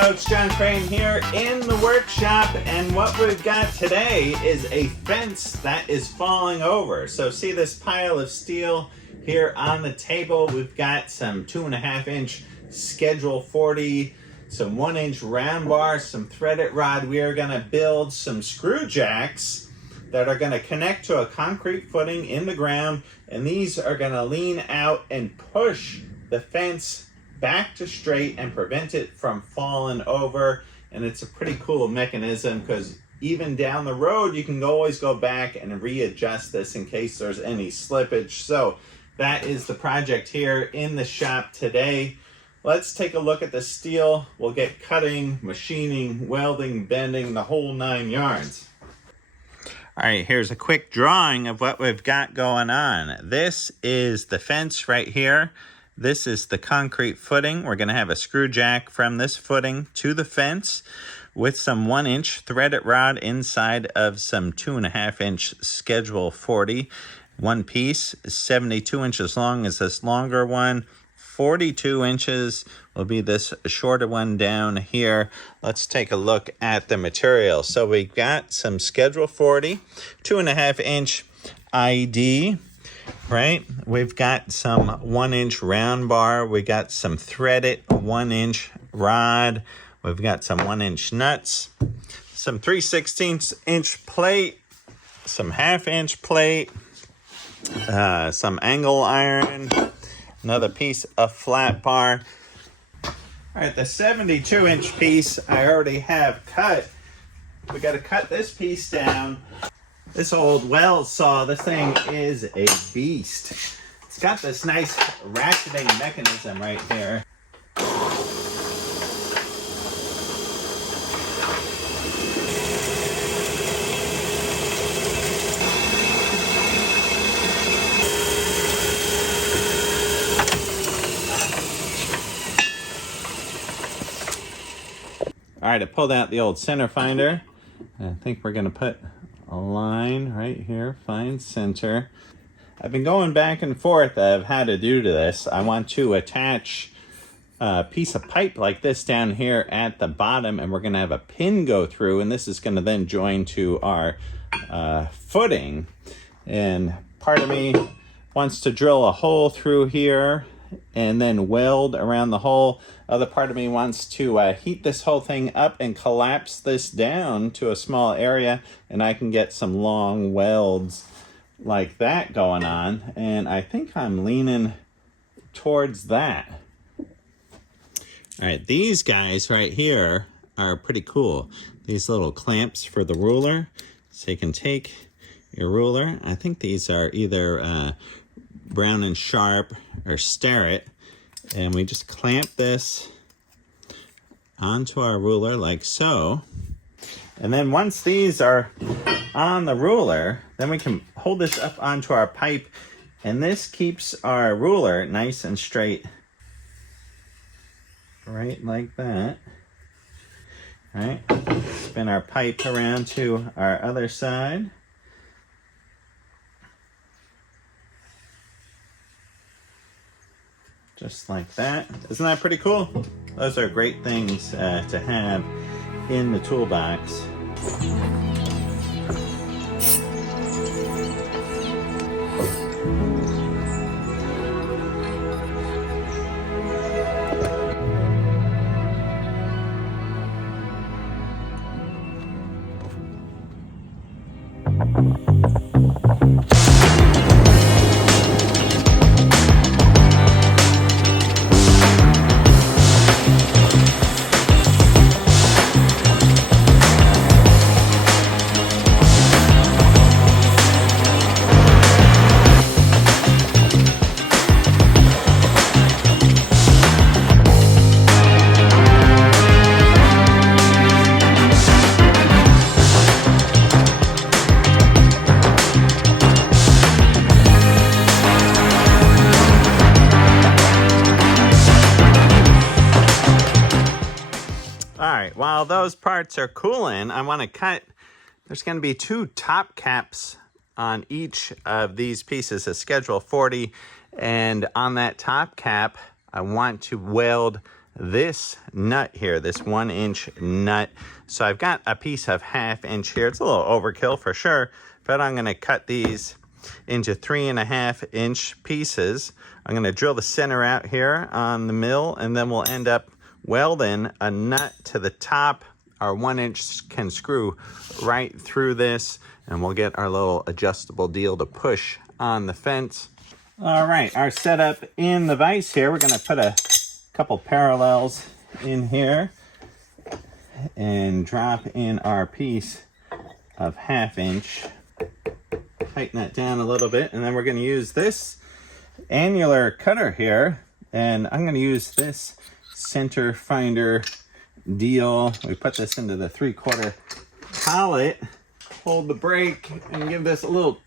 folks, John Crane here in the workshop, and what we've got today is a fence that is falling over. So see this pile of steel here on the table. We've got some 2.5-inch Schedule 40, some 1-inch round bar, some threaded rod. We are going to build some screw jacks that are going to connect to a concrete footing in the ground, and these are going to lean out and push the fence back to straight and prevent it from falling over. And it's a pretty cool mechanism because even down the road you can always go back and readjust this in case there's any slippage. So that is the project here in the shop today. Let's take a look at the steel. We'll get cutting, machining, welding, bending, the whole 9 yards. All right, here's a quick drawing of what we've got going on. This is the fence right here. This is the concrete footing. We're going to have a screw jack from this footing to the fence with some 1-inch threaded rod inside of some 2.5-inch Schedule 40. One piece is 72 inches long is this longer one. 42 inches will be this shorter one down here. Let's take a look at the material. So we've got some Schedule 40, 2.5-inch ID. Right, we've got some 1-inch round bar. We got some threaded 1-inch rod. We've got some 1-inch nuts, some 3/16-inch plate, some 1/2-inch plate, some angle iron, another piece of flat bar. All right, the 72-inch piece I already have cut. We got to cut this piece down. This old weld saw, this thing is a beast. It's got this nice ratcheting mechanism right here. All right, I pulled out the old center finder. I think we're gonna put a line right here, find center. I've been going back and forth of how to do this. I want to attach a piece of pipe like this down here at the bottom, and we're gonna have a pin go through, and this is gonna then join to our footing. And part of me wants to drill a hole through here and then weld around the hole. Other part of me wants to heat this whole thing up and collapse this down to a small area, and I can get some long welds like that going on. And I think I'm leaning towards that. All right, these guys right here are pretty cool. These little clamps for the ruler. So you can take your ruler. I think these are either Brown and Sharp or Starrett, and we just clamp this onto our ruler like so. And then once these are on the ruler, then we can hold this up onto our pipe, and this keeps our ruler nice and straight. Right like that. All right, spin our pipe around to our other side. Just like that. Isn't that pretty cool? Those are great things to have in the toolbox. While those parts are cooling, I want to cut, there's going to be 2 top caps on each of these pieces of Schedule 40, and on that top cap I want to weld this nut here, this 1-inch nut. So I've got a piece of 1/2 inch here. It's a little overkill for sure, but I'm gonna cut these into 3.5 inch pieces. I'm gonna drill the center out here on the mill, and then we'll end up welding a nut to the top. Our 1-inch can screw right through this, and we'll get our little adjustable deal to push on the fence. All right, our setup in the vise here, we're gonna put a couple parallels in here and drop in our piece of 1/2 inch. Tighten that down a little bit, and then we're gonna use this annular cutter here, and I'm gonna use this center finder deal. We put this into the 3/4 collet, hold the brake, and give this a little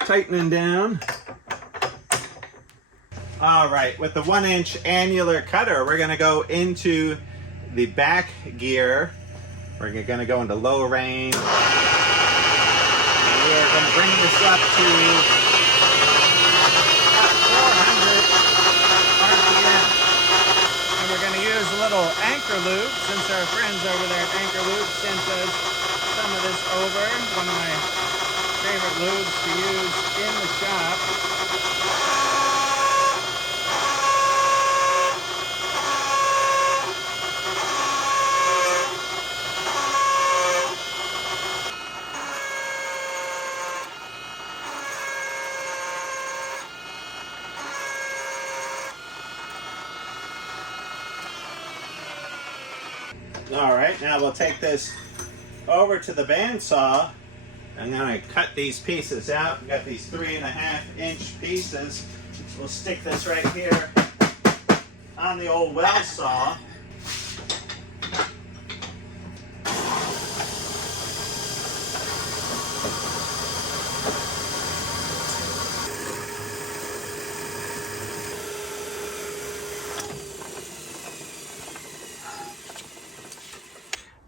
tightening down. All right, with the 1-inch annular cutter, we're gonna go into the back gear. We're gonna go into low range. And we are gonna bring this up to about 400 RPM. And we're gonna use a little anchor loop, since our friends over there at Anchor Loop sent us some of this over. One of my favorite lubes to use in the shop. All right, now we'll take this over to the bandsaw. I'm gonna cut these pieces out. We've got these 3.5 inch pieces. We'll stick this right here on the old well saw.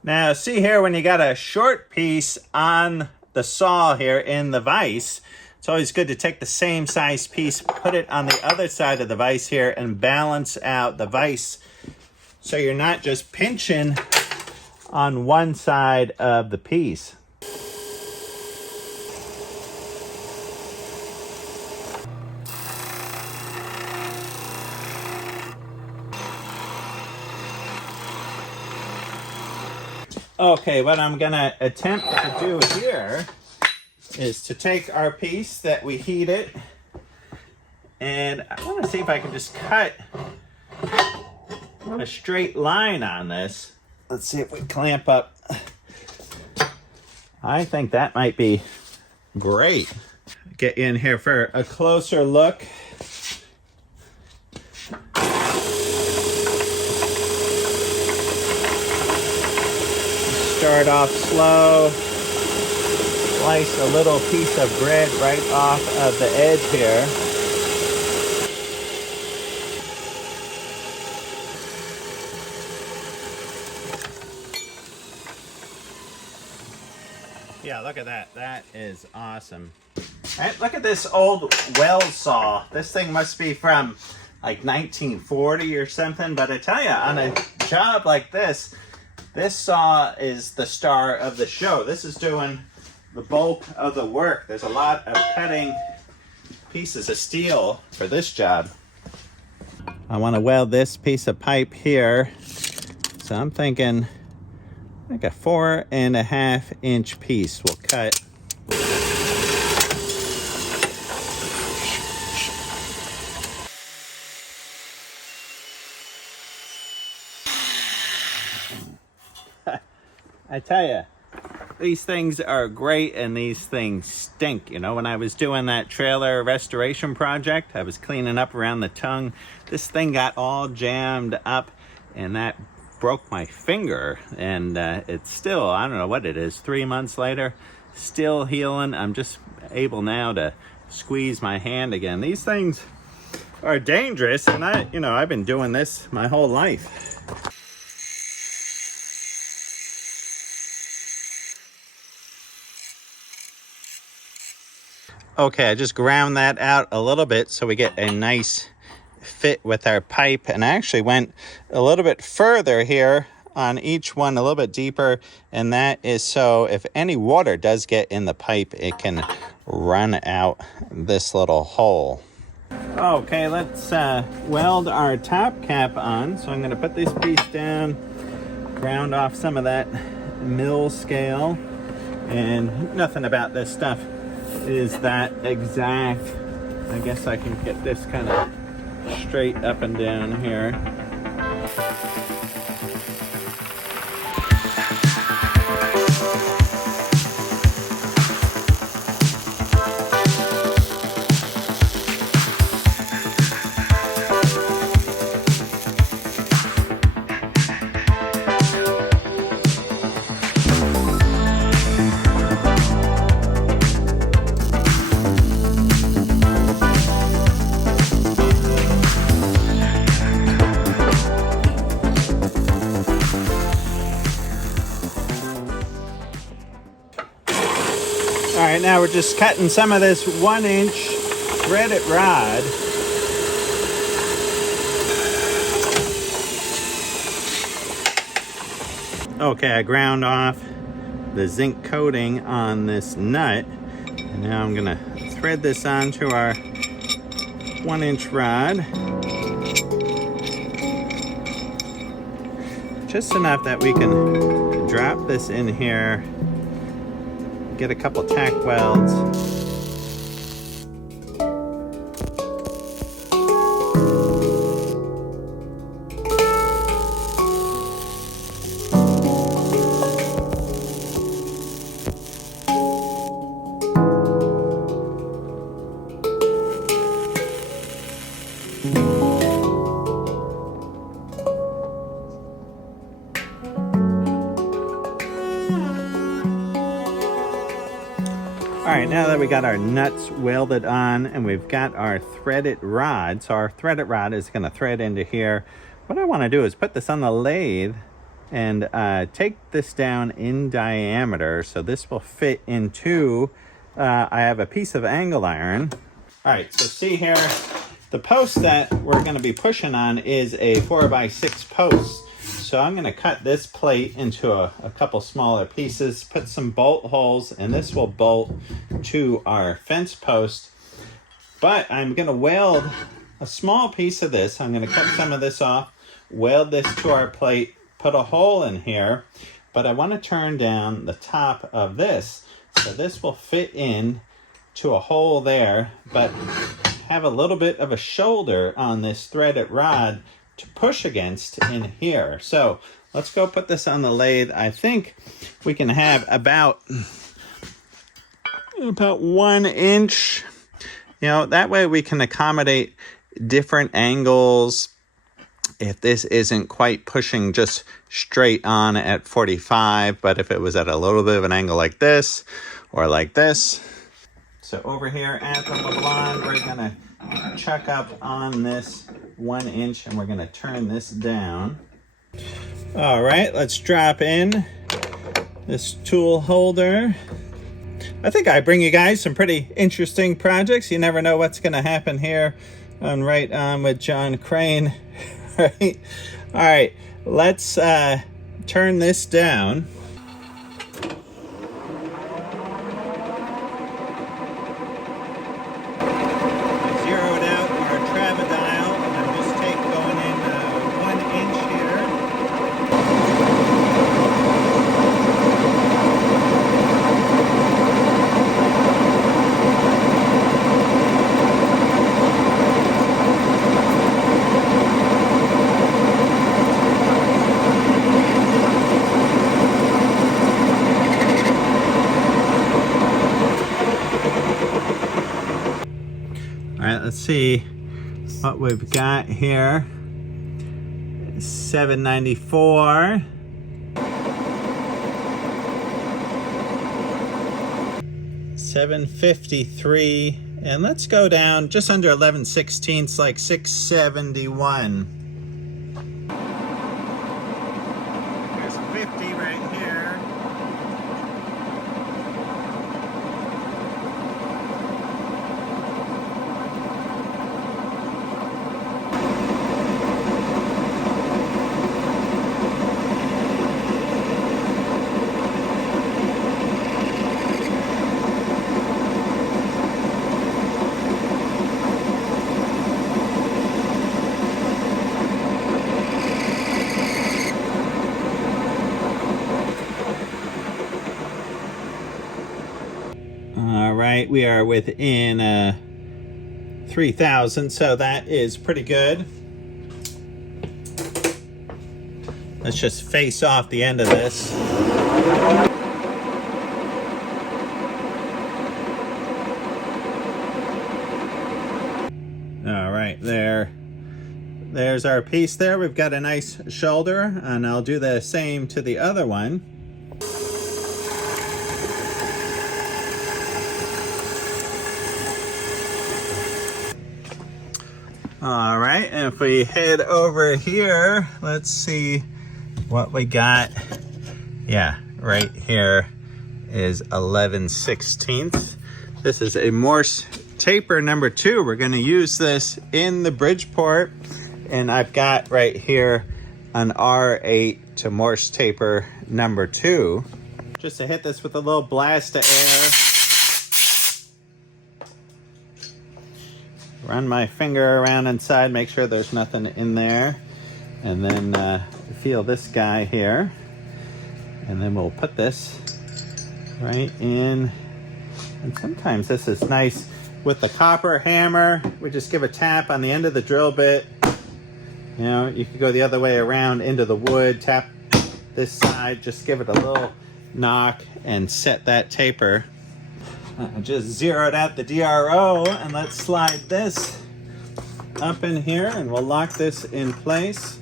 Now see here, when you got a short piece on the saw here in the vise, it's always good to take the same size piece, put it on the other side of the vise here, and balance out the vise so you're not just pinching on one side of the piece. Okay, what I'm gonna attempt to do here is to take our piece that we heated, and I want to see if I can just cut a straight line on this. Let's see if we clamp up. I think that might be great. Get in here for a closer look. Start off slow. Slice a little piece of bread right off of the edge here. Yeah, look at that. That is awesome. Right, look at this old weld saw. This thing must be from like 1940 or something, but I tell you, on a job like this, this saw is the star of the show. This is doing the bulk of the work. There's a lot of cutting pieces of steel for this job. I want to weld this piece of pipe here. So I'm thinking like a 4.5 inch piece will cut. I tell you, these things are great and these things stink. You know, when I was doing that trailer restoration project, I was cleaning up around the tongue. This thing got all jammed up and that broke my finger. And it's still, I don't know what it is, 3 months later, still healing. I'm just able now to squeeze my hand again. These things are dangerous, and I've been doing this my whole life. Okay, I just ground that out a little bit so we get a nice fit with our pipe, and I actually went a little bit further here on each one, a little bit deeper, and that is so if any water does get in the pipe, it can run out this little hole. Okay, let's weld our top cap on. So I'm going to put this piece down, ground off some of that mill scale, and nothing about this stuff is that exact. I guess I can get this kind of straight up and down here. All right, now we're just cutting some of this 1-inch threaded rod. Okay, I ground off the zinc coating on this nut. And now I'm gonna thread this onto our 1-inch rod. Just enough that we can drop this in here, get a couple tack welds. All right, now that we got our nuts welded on and we've got our threaded rod, so our threaded rod is going to thread into here. What I want to do is put this on the lathe and take this down in diameter, so this will fit into, I have a piece of angle iron. All right, so see here, the post that we're going to be pushing on is a 4x6 post. So I'm going to cut this plate into a couple smaller pieces, put some bolt holes, and this will bolt to our fence post. But I'm going to weld a small piece of this. I'm going to cut some of this off, weld this to our plate, put a hole in here, but I want to turn down the top of this. So this will fit in to a hole there, but have a little bit of a shoulder on this threaded rod to push against in here. So let's go put this on the lathe. I think we can have about 1 inch. You know, that way we can accommodate different angles. If this isn't quite pushing just straight on at 45, but if it was at a little bit of an angle like this or like this. So over here at the LeBlanc, we're gonna chuck up on this 1 inch and we're gonna turn this down. All right, let's drop in this tool holder. I think I bring you guys some pretty interesting projects. You never know what's gonna happen here on Right On with John Crane. Right? All right, let's turn this down. Let's see what we've got here. 794. 753. And let's go down just under 11/16, like 671. There's a 50 right here. right, we are within 3,000, so that is pretty good. Let's just face off the end of this. All right, there's our piece there. We've got a nice shoulder, and I'll do the same to the other one. All right, and if we head over here, let's see what we got. Yeah, right here is 11/16. This is a Morse taper number 2. We're going to use this in the Bridgeport, and I've got right here an R8 to Morse taper number 2. Just to hit this with a little blast of air. Run my finger around inside, make sure there's nothing in there, and then feel this guy here, and then we'll put this right in. And sometimes this is nice with the copper hammer. We just give a tap on the end of the drill bit. You know, you could go the other way around into the wood, tap this side, just give it a little knock and set that taper. I just zeroed out the DRO, and let's slide this up in here, and we'll lock this in place.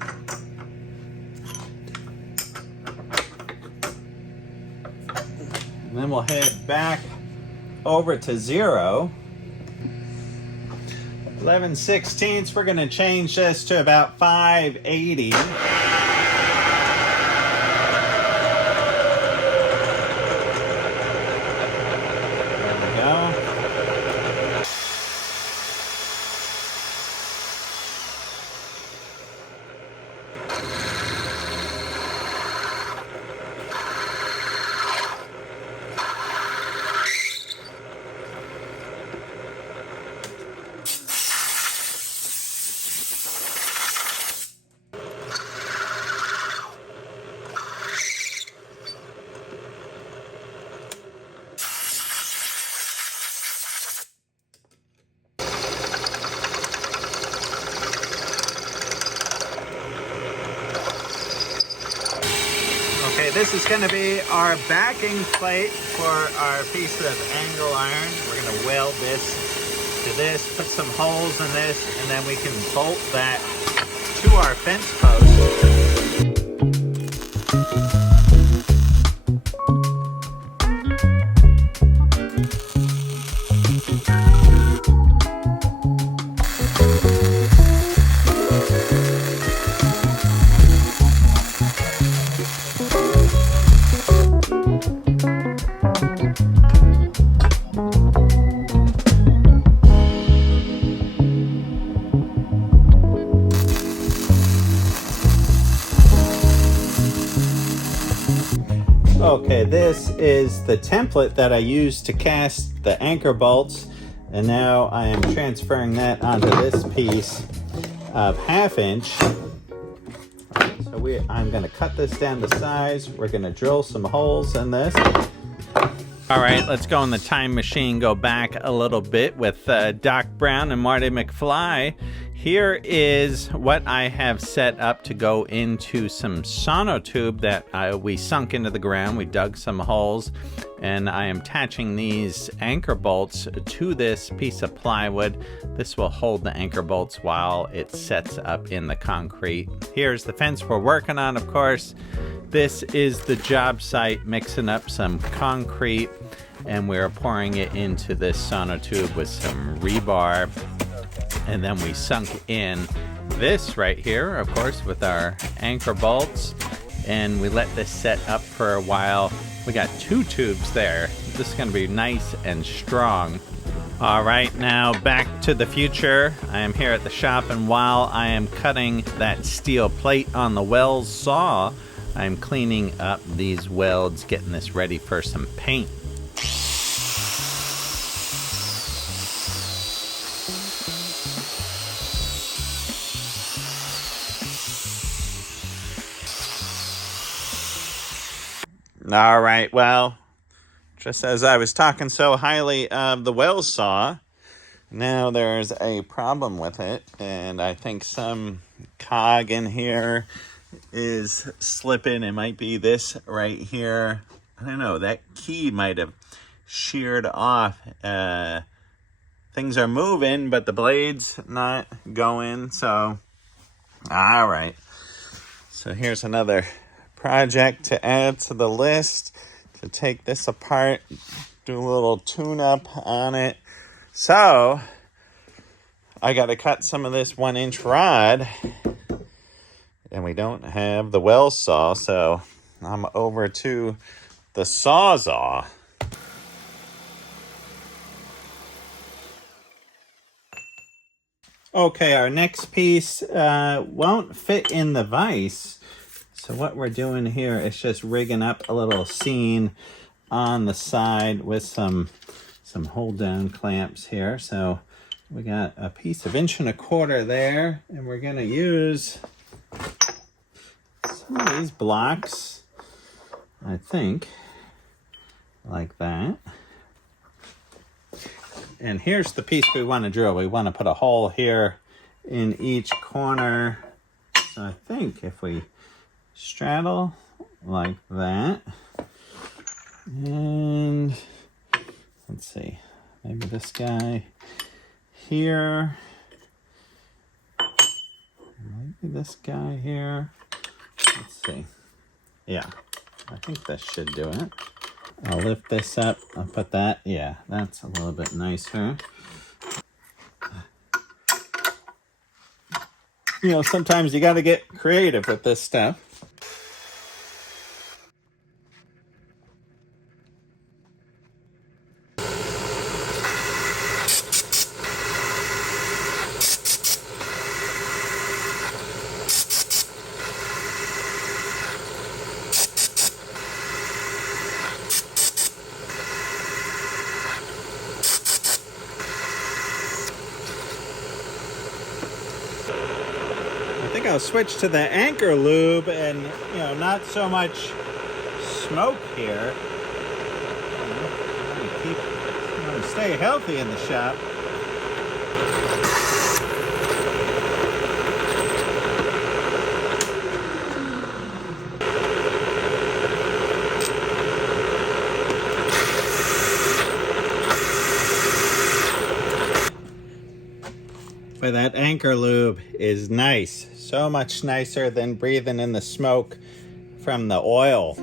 And then we'll head back over to 0. 11/16, we're going to change this to about 580. Okay, this is going to be our backing plate for our piece of angle iron. We're going to weld this to this, put some holes in this, and then we can bolt that to our fence post. Okay, this is the template that I used to cast the anchor bolts, and now I am transferring that onto this piece of 1/2 inch. So I'm going to cut this down to size. We're going to drill some holes in this. All right, let's go in the time machine, go back a little bit with Doc Brown and Marty McFly. Here is what I have set up to go into some sonotube that we sunk into the ground. We dug some holes, and I am attaching these anchor bolts to this piece of plywood. This will hold the anchor bolts while it sets up in the concrete. Here's the fence we're working on, of course. This is the job site, mixing up some concrete, and we're pouring it into this sonotube with some rebar. And then we sunk in this right here, of course, with our anchor bolts. And we let this set up for a while. We got 2 tubes there. This is going to be nice and strong. All right, now back to the future. I am here at the shop, and while I am cutting that steel plate on the weld saw, I'm cleaning up these welds, getting this ready for some paint. All right, well, Just as I was talking so highly of the well saw, now there's a problem with it, and I think some cog in here is slipping. It might be this right here. I don't know, that key might have sheared off. Things are moving, but the blade's not going, so all right. So here's another project to add to the list, to take this apart, do a little tune-up on it. So I got to cut some of this 1-inch rod, and we don't have the well saw, so I'm over to the Sawzall. Okay, our next piece won't fit in the vise. So what we're doing here is just rigging up a little scene on the side with some hold down clamps here. So we got a piece of 1.25 inches there, and we're gonna use some of these blocks, I think, like that. And here's the piece we want to drill. We want to put a hole here in each corner. So I think if we straddle like that, and let's see, maybe this guy here, maybe this guy here. Let's see. Yeah, I think this should do it. I'll lift this up. I'll put that. Yeah, that's a little bit nicer. You know, sometimes you got to get creative with this stuff. I think I'll switch to the anchor lube, and you know, not so much smoke here. You want to stay healthy in the shop. But that anchor lube is nice. So much nicer than breathing in the smoke from the oil.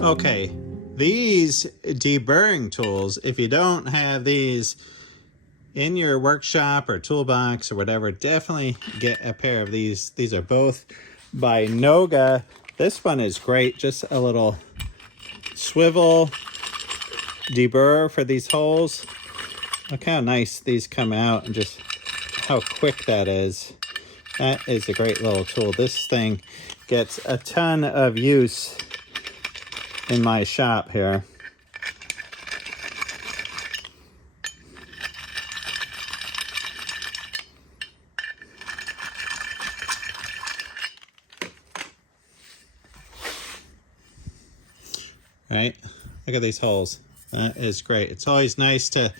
Okay, these deburring tools, if you don't have these in your workshop or toolbox or whatever, definitely get a pair of these. These are both by Noga. This one is great, just a little swivel deburr for these holes. Look how nice these come out and just how quick that is. That is a great little tool. This thing gets a ton of use in my shop here. Right? Look at these holes. That is great. It's always nice to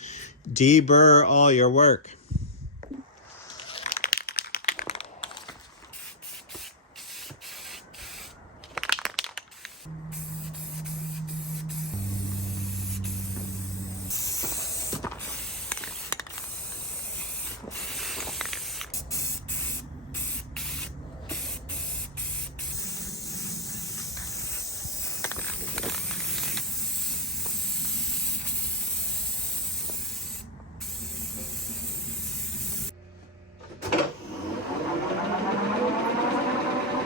deburr all your work.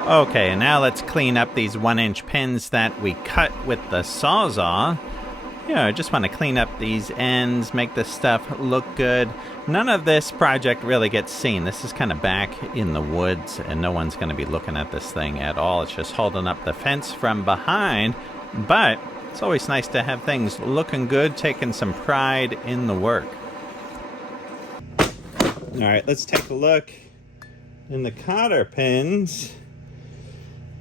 Okay, now let's clean up these 1-inch pins that we cut with the Sawzall. I just want to clean up these ends, make this stuff look good. None of this project really gets seen. This is kind of back in the woods, and no one's going to be looking at this thing at all. It's just holding up the fence from behind, but it's always nice to have things looking good, taking some pride in the work. All right, let's take a look in the cotter pins.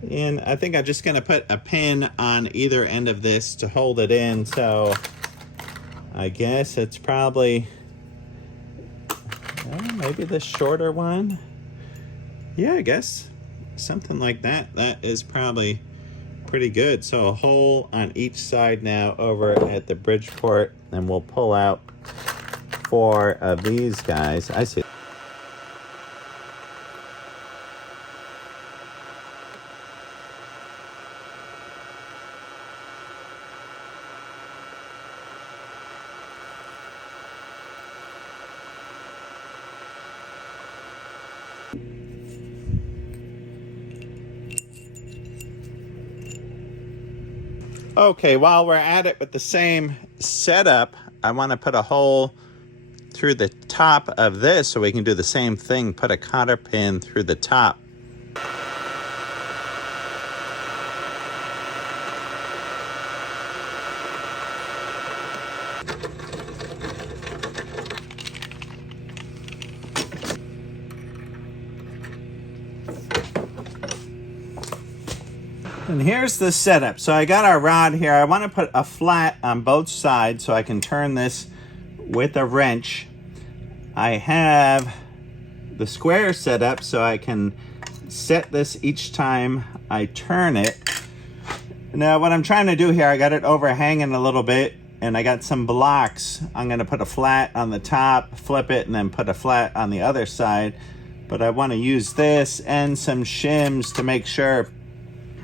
And I think I'm just going to put a pin on either end of this to hold it in. So I guess it's probably maybe the shorter one. Yeah, I guess something like that. That is probably pretty good. So a hole on each side now over at the Bridgeport, and we'll pull out 4 of these guys. I see. Okay, while we're at it with the same setup, I want to put a hole through the top of this so we can do the same thing, put a cotter pin through the top. And here's the setup. So I got our rod here. I want to put a flat on both sides so I can turn this with a wrench. I have the square set up so I can set this each time I turn it. Now what I'm trying to do here, I got it overhanging a little bit, and I got some blocks. I'm going to put a flat on the top, flip it, and then put a flat on the other side. But I want to use this and some shims to make sure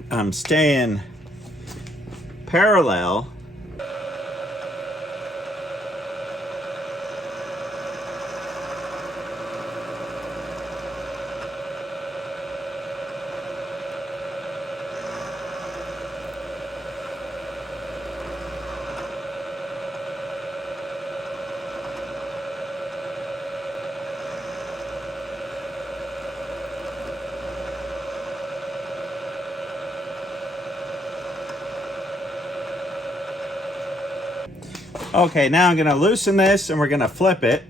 I'm staying parallel. Okay, now I'm going to loosen this and we're going to flip it.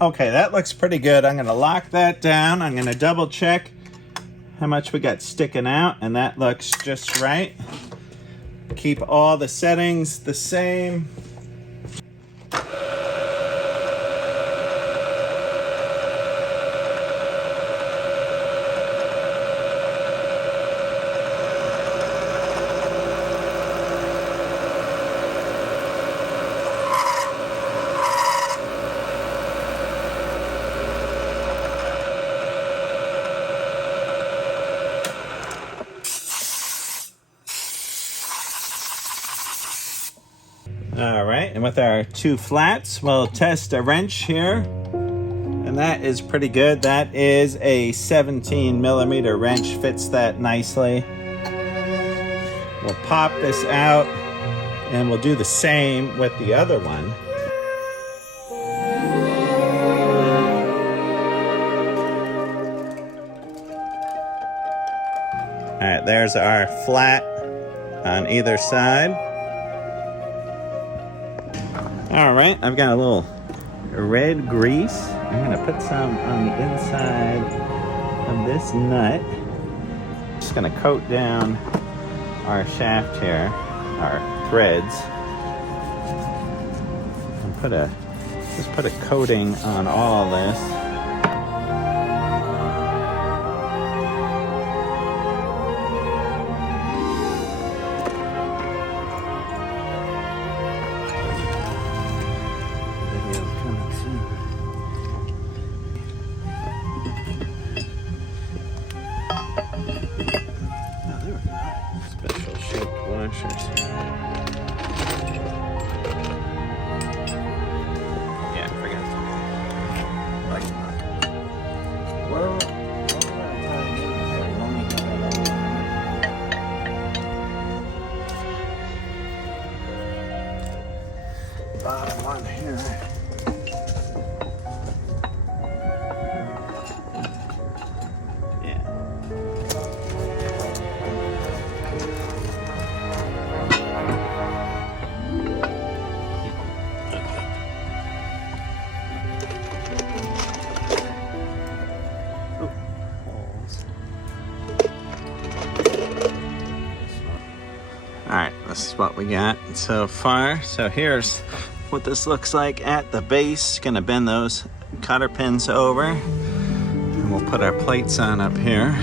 Okay, that looks pretty good. I'm going to lock that down. I'm going to double check how much we got sticking out, and that looks just right. Keep all the settings the same. All right, and with our 2 flats, we'll test a wrench here, and that is pretty good. That is a 17mm wrench, fits that nicely. We'll pop this out, and we'll do the same with the other one. All right, there's our flat on either side. All right, I've got a little red grease. I'm gonna put some on the inside of this nut. Just gonna coat down our shaft here, our threads, and just put a coating on all this. Yeah, Bottom one here. Alright, this is what we got so far. So here's what this looks like at the base. Gonna bend those cotter pins over. And we'll put our plates on up here.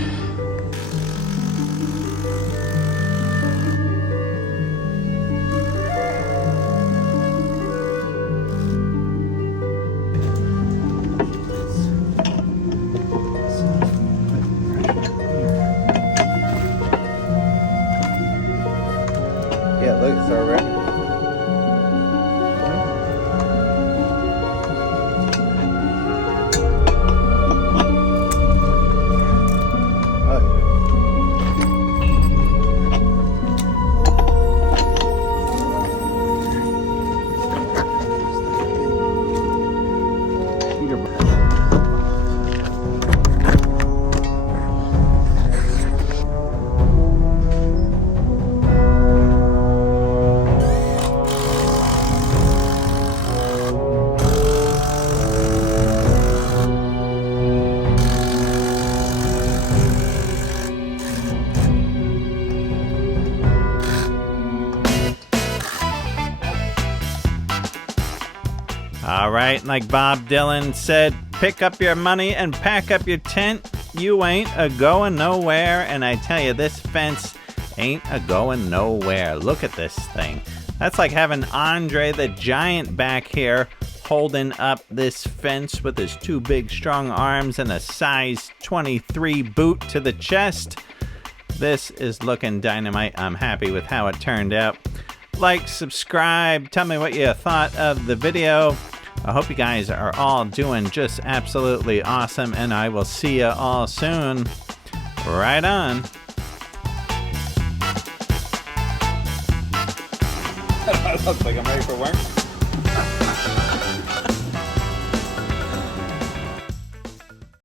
Yeah, look, it's already. All right, like Bob Dylan said, pick up your money and pack up your tent. You ain't a-going nowhere. And I tell you, this fence ain't a-going nowhere. Look at this thing. That's like having Andre the Giant back here holding up this fence with his two big strong arms and a size 23 boot to the chest. This is looking dynamite. I'm happy with how it turned out. Like, subscribe, tell me what you thought of the video. I hope you guys are all doing just absolutely awesome, and I will see you all soon. Right on. Looks like I'm ready for work.